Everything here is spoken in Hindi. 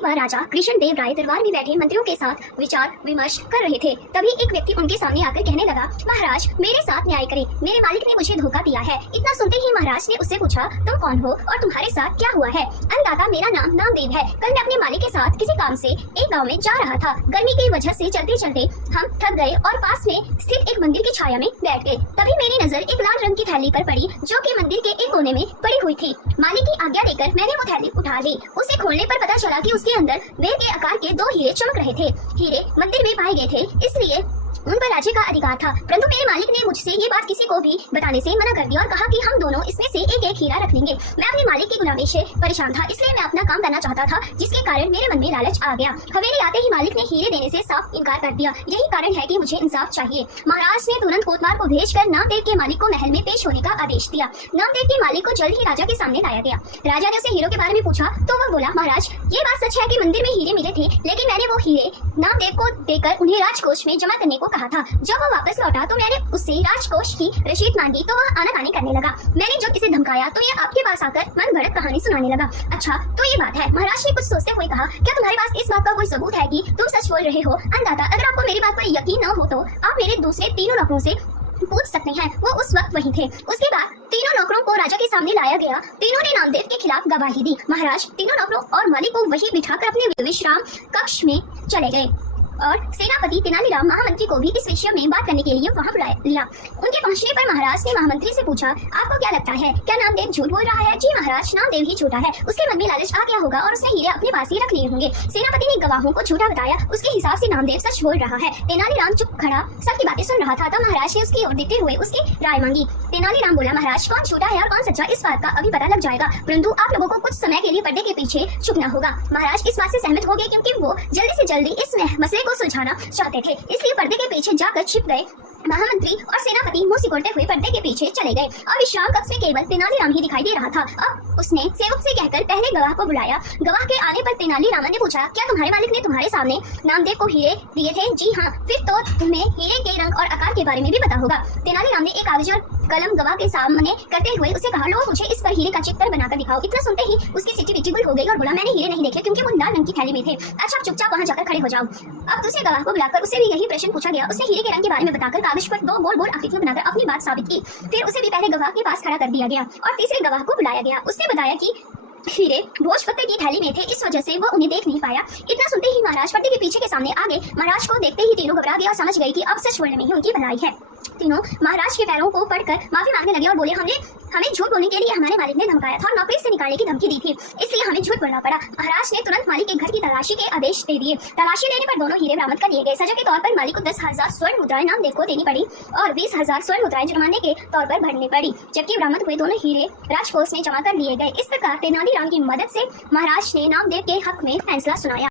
एक बार राजा कृष्णदेव राय दरबार में बैठे मंत्रियों के साथ विचार विमर्श कर रहे थे। तभी एक व्यक्ति उनके सामने आकर कहने लगा, महाराज मेरे साथ न्याय करें, मेरे मालिक ने मुझे धोखा दिया है। इतना सुनते ही महाराज ने उससे पूछा, तुम कौन हो और तुम्हारे साथ क्या हुआ है? अन्नदाता, मेरा नाम नामदेव है। कल मैं अपने मालिक के साथ किसी काम से एक गाँव में जा रहा था। गर्मी की वजह से चलते चलते हम थक गए और पास में स्थित एक मंदिर की छाया में बैठ गए। तभी मेरी नजर एक लाल रंग की थैली पर पड़ी जो कि मंदिर के एक कोने में पड़ी हुई थी। मालिक की आज्ञा देकर मैंने वो थैली उठा ली। उसे खोलने पर पता चला कि उसके अंदर बेर के आकार के 2 हीरे चमक रहे थे। हीरे मंदिर में पाए गए थे, इसलिए उन पर राज्य का अधिकार था। परंतु मेरे मालिक ने मुझसे ये बात किसी को भी बताने से मना कर दिया और कहा कि हम दोनों इसमें से एक एक हीरा रख लेंगे। मैं अपने मालिक की गुलामी से परेशान था, इसलिए मैं अपना काम करना चाहता था, जिसके कारण मेरे मन में लालच आ गया। हवेली आते ही मालिक ने हीरे देने से साफ इनकार कर दिया। यही कारण है कि मुझे इंसाफ चाहिए। महाराज ने तुरंत कोतवाल को भेजकर नामदेव के मालिक को महल में पेश होने का आदेश दिया। नामदेव के मालिक को जल्द ही राजा के सामने लाया गया। राजा ने उसे हीरों के बारे में पूछा तो वह बोला, महाराज ये बात सच है कि मंदिर में हीरे मिले थे, लेकिन मैंने वो हीरे नामदेव को देकर उन्हें राजकोष में जमा करने को कहा था। जब वो वापस लौटा तो मैंने उससे राजकोष की रसीद मांगी तो वह आनाकानी करने लगा। मैंने जब इसे धमकाया तो ये आपके पास आकर मन गढ़ंत कहानी सुनाने लगा। अच्छा तो ये बात है। महाराज ने कुछ सोचते हुए कहा, क्या तुम्हारे पास इस बात का कोई सबूत है कि तुम सच बोल रहे हो? अन्नदाता, अगर आपको मेरी बात पर यकीन न हो तो आप मेरे दूसरे 3 नौकरों से पूछ सकते हैं। वो उस वक्त वही थे। उसके बाद 3 नौकरों को राजा के सामने लाया गया। तीनों ने नामदेव के खिलाफ गवाही दी। महाराज 3 नौकरों और मालिक को वही बिठाकर अपने विश्राम कक्ष में चले गए और सेनापति तेनालीराम महामंत्री को भी इस विषय में बात करने के लिए वहां बुला लिया। उनके पहुंचने पर महाराज ने महामंत्री से पूछा, आपको क्या लगता है, क्या नामदेव झूठ बोल रहा है? जी महाराज, नामदेव ही झूठा है। उसके मन में लालच आ गया होगा और उसने हीरे अपने पास ही रख लिए होंगे। सेनापति ने गवाहों को झूठा बताया, उसके हिसाब से नामदेव सच बोल रहा है। तेनालीराम चुप खड़ा सबकी बातें सुन रहा था। तब महाराज ने उसकी ओर देखते हुए उसकी राय मांगी। तेनालीराम बोला, महाराज कौन झूठा है और कौन सच्चा इस बात का अभी पता लग जाएगा, परंतु आप लोगों को कुछ समय के लिए पर्दे के पीछे छुपना होगा। महाराज इस बात से सहमत हो गए क्योंकि वो जल्दी से जल्दी इस मसले को सुलझाना चाहते थे, इसलिए पर्दे के पीछे जाकर छिप गए। महामंत्री और सेनापति मुंह सिकोड़ते हुए पर्दे के पीछे चले गए और विश्राम कक्ष में केवल तेनालीराम ही दिखाई दे रहा था। अब उसने सेवक से कहकर पहले गवाह को बुलाया। गवाह के आने पर तेनालीरामन ने पूछा, क्या तुम्हारे मालिक ने तुम्हारे सामने नामदेव को हीरे दिए थे? जी हाँ। फिर तो तुम्हें हीरे के रंग और आकार के बारे में भी पता होगा। तेनालीराम ने एक कागज और कलम गवाह के सामने करते हुए उसे कहा, लो मुझे इस पर हीरे का चित्र बनाकर दिखाओ। इतना सुनते ही उसकी सिटी बिटी गुल हो गई और बोला, मैंने हीरे नहीं देखे क्योंकि वो लाल रंग की थैली में थे। अच्छा चुपचाप वहाँ जाकर खड़े हो जाओ। अब दूसरे गवाह को बुलाकर उससे भी यही प्रश्न पूछा गया। उसने हीरे के रंग के बारे में बताकर कागज पर 2 गोल आकृतियां बनाकर अपनी बात साबित की। फिर उसे भी पहले गवाह के पास खड़ा कर दिया गया और तीसरे गवाह को बुलाया गया। उसने बताया कि हीरे भोजपत्र की थैली में थे, इस वजह से वो उन्हें देख नहीं पाया। इतना सुनते ही महाराज पर्दे के पीछे के सामने आ गए। महाराज को देखते ही तीनों घबरा गए और समझ गए कि अब सच बोलने में ही उनकी भलाई है। तीनों महाराज के पैरों को पड़कर माफी मांगने लगे और बोले, हमें झूठ बोलने के लिए हमारे मालिक ने धमकाया था और नौकरी से निकालने की धमकी दी थी, इसलिए हमें झूठ बोलना पड़ा। महाराज ने तुरंत मालिक के घर की तलाशी के आदेश दे दिए। तलाशी लेने पर दोनों हीरे बरामद कर लिए गए। सजा के तौर पर मालिक को 10,000 स्वर्ण मुद्राएं नामदेव को देनी पड़ी और 20,000 स्वर्ण मुद्राएं जुर्माने के तौर पर भरनी पड़ी। जबकि बरामद हुए दोनों हीरे राजकोष में जमा कर लिए गए। इस प्रकार तेनालीराम की मदद से महाराज ने नामदेव के हक में फैसला सुनाया।